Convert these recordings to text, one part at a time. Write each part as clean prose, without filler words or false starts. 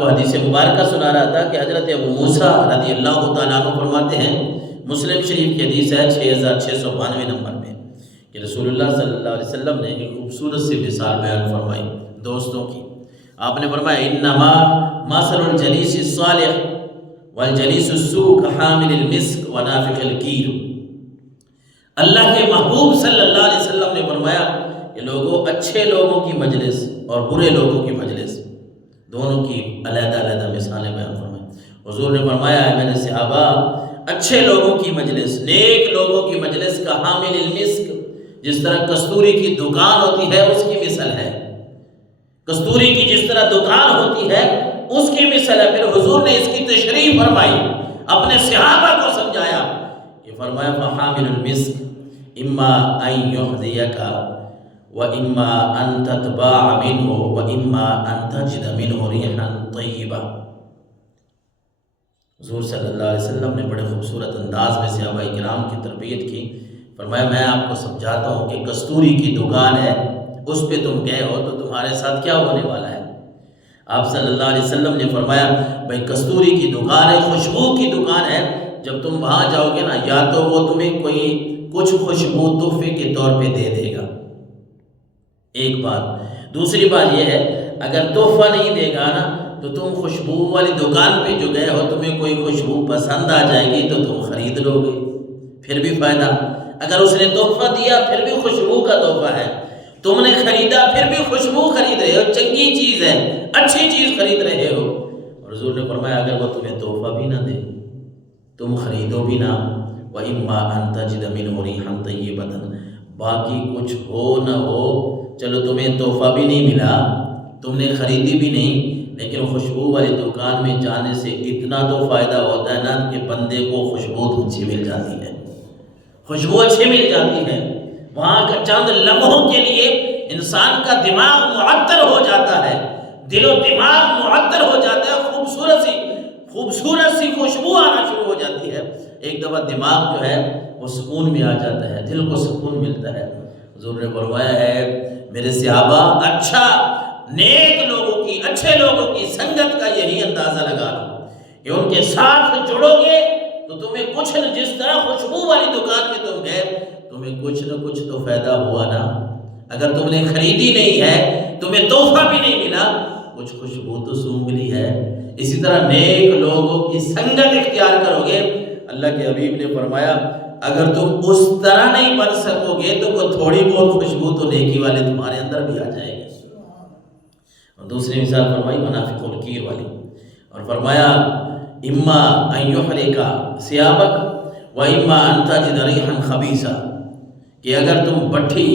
حدیث مبارکہ سنا رہا تھا کہ حضرت ابو موسیٰ رضی اللہ تعالیٰ عنہ فرماتے ہیں، مسلم شریف کی حدیث ہے 6692 نمبر میں، کہ رسول اللہ صلی اللہ علیہ وسلم نے ایک خوبصورت سی مثال بیان فرمائی دوستوں کی۔ آپ نے فرمایا انما مثل الجلیس الصالح والجلیس السوء کحامل المسک ونافخ الکیر۔ اللہ کے محبوب صلی اللہ علیہ وسلم نے فرمایا کہ لوگوں، اچھے لوگوں کی مجلس اور برے لوگوں کی مجلس دونوں کی علیحدہ علیحدہ مثالیں بیان فرمائیں۔ حضور نے فرمایا ہے میرے صحابہ، اچھے لوگوں کی مجلس، نیک لوگوں کی مجلس کا حامل المسک، جس طرح کستوری کی دکان ہوتی ہے اس کی مثال ہے، کستوری کی جس طرح دکان ہوتی ہے اس کی مثال ہے۔ پھر حضور نے اس کی تشریح فرمائی، اپنے صحابہ کو سمجھایا کہ فرمایا فحامل المسک اما ان یحذیک وَإِمَّا أَن تَتْبَاعَ مِنْهُ وَإِمَّا أَن تَجِدَ مِنْهُ رِيحًا طَيِّبًا۔ حضور صلی اللہ علیہ وسلم نے بڑے خوبصورت انداز میں صحابہ کرام کی تربیت کی۔ فرمایا میں آپ کو سمجھاتا ہوں کہ کستوری کی دکان ہے، اس پہ تم گئے ہو تو تمہارے ساتھ کیا ہونے والا ہے؟ آپ صلی اللہ علیہ وسلم نے فرمایا بھائی کستوری کی دکان ہے، خوشبو کی دکان ہے، جب تم وہاں جاؤ گے نا، یا تو وہ تمہیں کوئی کچھ خوشبو تحفے کے طور پہ دے دے گا، ایک بات۔ دوسری بات یہ ہے اگر تحفہ نہیں دے گا نا تو تم خوشبو والی دکان پہ جو گئے ہو، تمہیں کوئی خوشبو پسند آ جائے گی تو تم خرید لو گے، پھر بھی فائدہ۔ اگر اس نے تحفہ دیا پھر بھی خوشبو کا تحفہ ہے، تم نے خریدا پھر بھی خوشبو خرید رہے ہو، چنگی چیز ہے، اچھی چیز خرید رہے ہو۔ اور حضور نے فرمایا اگر وہ تمہیں تحفہ بھی نہ دے، تم خریدو بھی نہ، وَإِمَّا أَن تَجِدَ مِنْهُ رِيحًا طَيِّبَةً، باقی کچھ ہو نہ ہو، چلو تمہیں تحفہ بھی نہیں ملا، تم نے خریدی بھی نہیں، لیکن خوشبو والی دکان میں جانے سے اتنا تو فائدہ ہوتا ہے نا کہ بندے کو خوشبو تو اچھی مل جاتی ہے، خوشبو اچھی مل جاتی ہے، وہاں کا چند لمحوں کے لیے انسان کا دماغ معطر ہو جاتا ہے، دل و دماغ معطر ہو جاتا ہے، خوبصورت سی خوشبو آنا شروع ہو جاتی ہے، ایک دفعہ دماغ جو ہے وہ سکون میں آ جاتا ہے، دل کو سکون ملتا ہے۔ حضور نے فرمایا ہے میرے صحابہ، اچھا نیک لوگوں کی، اچھے لوگوں کی سنگت کا یہی اندازہ لگا لو کہ ان کے ساتھ جڑو گے تو تمہیں کچھ نہ، جس طرح خوشبو والی دکان میں تم گئے تمہیں کچھ نہ کچھ تو فائدہ ہوا نا۔ اگر تم نے خریدی نہیں ہے، تمہیں تحفہ بھی نہیں ملا، کچھ خوشبو تو سونگھ لی ہے۔ اسی طرح نیک لوگوں کی سنگت اختیار کرو گے، اللہ کے حبیب نے فرمایا اگر تم اس طرح نہیں بن سکو گے تو کوئی تھوڑی بہت خوشبو تو نیکی والے تمہارے اندر بھی آ جائے گی۔ اور دوسری مثال فرمائی منافق الکیر والی، اور فرمایا اما ان یحرق ثیابک و اما ان تجد ریحا خبیثا، کہ اگر تم بھٹی،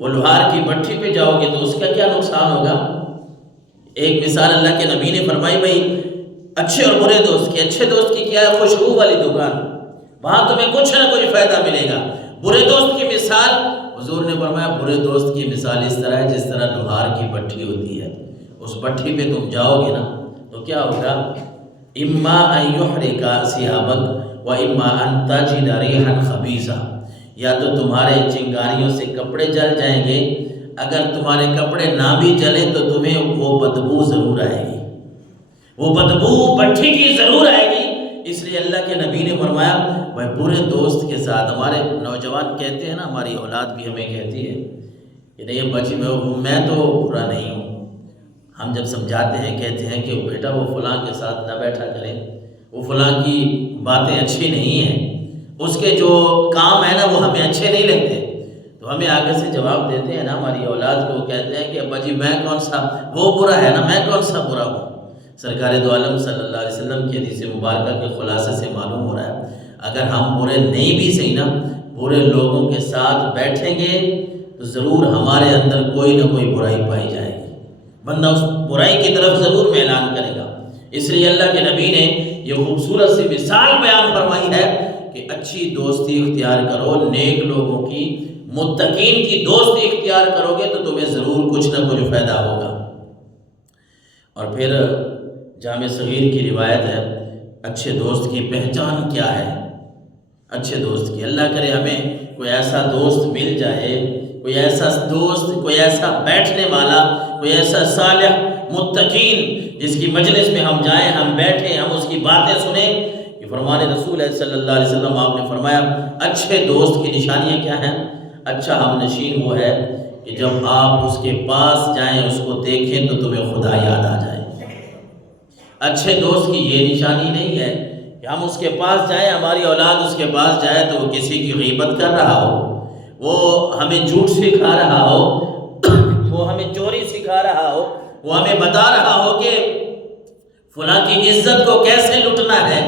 وہ لوہار کی بھٹی پہ جاؤ گے تو اس کا کیا نقصان ہوگا۔ ایک مثال اللہ کے نبی نے فرمائی بھائی اچھے اور برے دوست کی، اچھے دوست کی کیا ہے؟ خوشبو والی دکان، وہاں تمہیں کچھ نہ کچھ فائدہ ملے گا۔ برے دوست کی مثال، حضور نے فرمایا برے دوست کی مثال اس طرح ہے جس طرح لوہار کی بھٹی ہوتی ہے، اس بھٹی پہ تم جاؤ گے نا تو کیا ہوگا، اما ان یحرق ثیابک و اما ان تجد ریحا خبیثا، یا تو تمہارے چنگاریوں سے کپڑے جل جائیں گے، اگر تمہارے کپڑے نہ بھی جلے تو تمہیں وہ بدبو ضرور آئے گی، وہ بدبو بھٹی کی ضرور آئے گی۔ اس لیے اللہ کے نبی نے فرمایا بھائی برے دوست کے ساتھ، ہمارے نوجوان کہتے ہیں نا، ہماری اولاد بھی ہمیں کہتی ہے کہ نہیں بچی میں تو برا نہیں ہوں، ہم جب سمجھاتے ہیں کہتے ہیں کہ بیٹا وہ فلاں کے ساتھ نہ بیٹھا کریں، وہ فلاں کی باتیں اچھی نہیں ہیں، اس کے جو کام ہے نا وہ ہمیں اچھے نہیں لگتے، تو ہمیں آگے سے جواب دیتے ہیں نا ہماری اولاد کو، کہتے ہیں کہ ابا جی میں کون سا، وہ برا ہے نا، میں کون سا برا ہوں۔ سرکار دو عالم صلی اللہ علیہ وسلم کی حدیث مبارکہ کے خلاصے سے معلوم ہو رہا ہے اگر ہم برے نہیں بھی صحیح نا، برے لوگوں کے ساتھ بیٹھیں گے تو ضرور ہمارے اندر کوئی نہ کوئی برائی پائی جائے گی، بندہ اس برائی کی طرف ضرور میلان کرے گا۔ اس لیے اللہ کے نبی نے یہ خوبصورت سی مثال بیان فرمائی ہے کہ اچھی دوستی اختیار کرو، نیک لوگوں کی، متقین کی دوستی اختیار کرو گے تو تمہیں ضرور کچھ نہ کچھ فائدہ ہوگا۔ اور پھر جامع صغیر کی روایت ہے اچھے دوست کی پہچان کیا ہے۔ اچھے دوست کی، اللہ کرے ہمیں کوئی ایسا دوست مل جائے، کوئی ایسا دوست، کوئی ایسا بیٹھنے والا، کوئی ایسا صالح متقین، جس کی مجلس میں ہم جائیں، ہم بیٹھیں، ہم اس کی باتیں سنیں. یہ فرمان رسول ہے صلی اللہ علیہ وسلم. آپ نے فرمایا اچھے دوست کی نشانیاں کیا ہیں؟ اچھا ہم نشین وہ ہے کہ جب آپ اس کے پاس جائیں، اس کو دیکھیں تو تمہیں خدا یاد آ جائے. اچھے دوست کی یہ نشانی نہیں ہے کہ ہم اس کے پاس جائیں، ہماری اولاد اس کے پاس جائے تو وہ کسی کی غیبت کر رہا ہو، وہ ہمیں جھوٹ سکھا رہا ہو، وہ ہمیں چوری سکھا رہا ہو، وہ ہمیں بتا رہا ہو کہ فلاں کی عزت کو کیسے لٹنا ہے،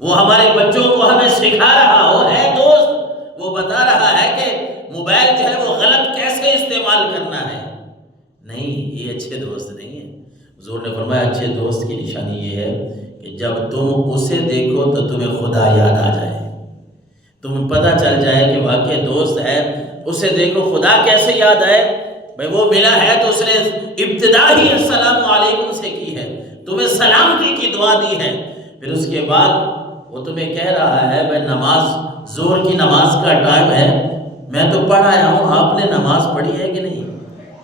وہ ہمارے بچوں کو ہمیں سکھا رہا ہو. ہے دوست وہ بتا رہا ہے کہ موبائل جو ہے وہ غلط کیسے استعمال کرنا ہے. نہیں، یہ اچھے دوست نہیں ہیں. حضور نے فرمایا اچھے دوست کی نشانی یہ ہے کہ جب تم اسے دیکھو تو تمہیں خدا یاد آ جائے، تمہیں پتہ چل جائے کہ واقعی دوست ہے. اسے دیکھو خدا کیسے یاد آئے. بھئی وہ ملا ہے تو اس نے ابتدا ہی السلام علیکم سے کی ہے، تمہیں سلامتی کی دعا دی ہے. پھر اس کے بعد وہ تمہیں کہہ رہا ہے بھئی نماز، زور کی نماز کا ٹائم ہے، میں تو پڑھ آیا ہوں، آپ نے نماز پڑھی ہے کہ نہیں؟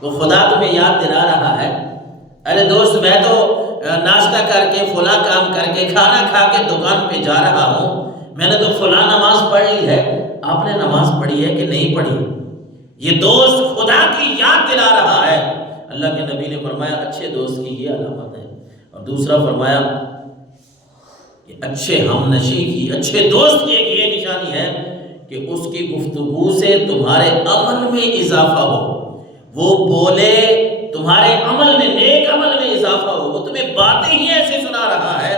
وہ خدا تمہیں یاد دلا رہا ہے. ارے دوست میں تو ناشتہ کر کے، فلاں کام کر کے، کھانا کھا کے دکان پہ جا رہا ہوں، میں نے تو فلاں نماز پڑھ لی ہے، آپ نے نماز پڑھی ہے کہ نہیں پڑھی؟ یہ دوست خدا کی یاد دلا رہا ہے. اللہ کے نبی نے فرمایا اچھے دوست کی یہ علامت ہے. اور دوسرا فرمایا کہ اچھے ہم نشی کی، اچھے دوست کی ایک یہ نشانی ہے کہ اس کی گفتگو سے تمہارے عمل میں اضافہ ہو. وہ بولے تمہارے عمل میں، نیک عمل میں اضافہ ہو. وہ تمہیں باتیں ہی ایسی سنا رہا ہے،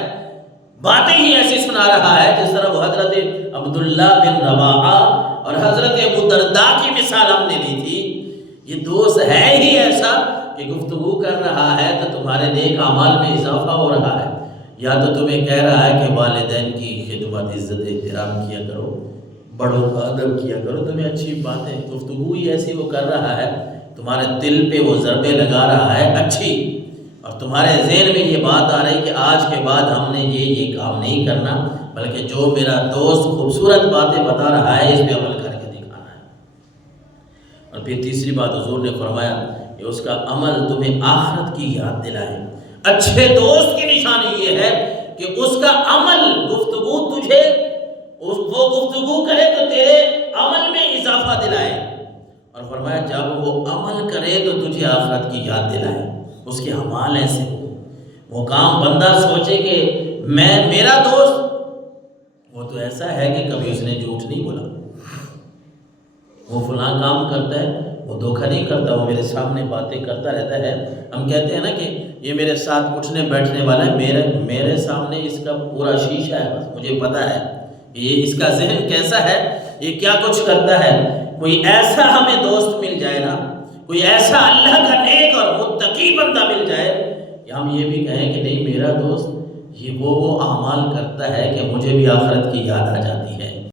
باتیں ہی ایسی سنا رہا ہے جس طرح وہ حضرت عبداللہ بن رواحہ اور حضرت ابو درداء کی مثال ہم نے لی تھی. یہ دوست ہے ہی ایسا کہ گفتگو کر رہا ہے تو تمہارے نیک اعمال میں اضافہ ہو رہا ہے، یا تو تمہیں کہہ رہا ہے کہ والدین کی خدمت، عزت، احترام کیا کرو، بڑوں کا ادب کیا کرو، تمہیں اچھی باتیں، گفتگو ہی ایسی وہ کر رہا ہے، تمہارے دل پہ وہ ضربے لگا رہا ہے اچھی، اور تمہارے ذہن میں یہ بات آ رہی کہ آج کے بعد ہم نے یہ کام نہیں کرنا، بلکہ جو میرا دوست خوبصورت باتیں بتا رہا ہے اس پہ عمل کر کے دکھانا ہے. اور پھر تیسری بات حضور نے فرمایا کہ اس کا عمل تمہیں آخرت کی یاد دلائے. اچھے دوست کی نشانی یہ ہے کہ اس کا عمل، گفتگو تجھے، وہ گفتگو کرے تو تیرے عمل میں اضافہ دلائے. اور فرمایا جب وہ عمل کرے تو تجھے آخرت کی یاد دلائے. اس کے اعمال ایسے ہو، وہ کام بندہ سوچے کہ میرا دوست وہ تو ایسا ہے کہ کبھی اس نے جھوٹ نہیں بولا، وہ فلاں کام کرتا ہے، وہ دھوکہ نہیں کرتا، وہ میرے سامنے باتیں کرتا رہتا ہے. ہم کہتے ہیں نا کہ یہ میرے ساتھ اٹھنے بیٹھنے والا ہے، میرے سامنے اس کا پورا شیشہ ہے، بس مجھے پتا ہے یہ اس کا ذہن کیسا ہے، یہ کیا کچھ کرتا ہے. کوئی ایسا ہمیں دوست مل جائے نا، کوئی ایسا اللہ کا نیک اور متقی بندہ مل جائے کہ ہم یہ بھی کہیں کہ نہیں میرا دوست یہ وہ اعمال کرتا ہے کہ مجھے بھی آخرت کی یاد آ جاتی ہے.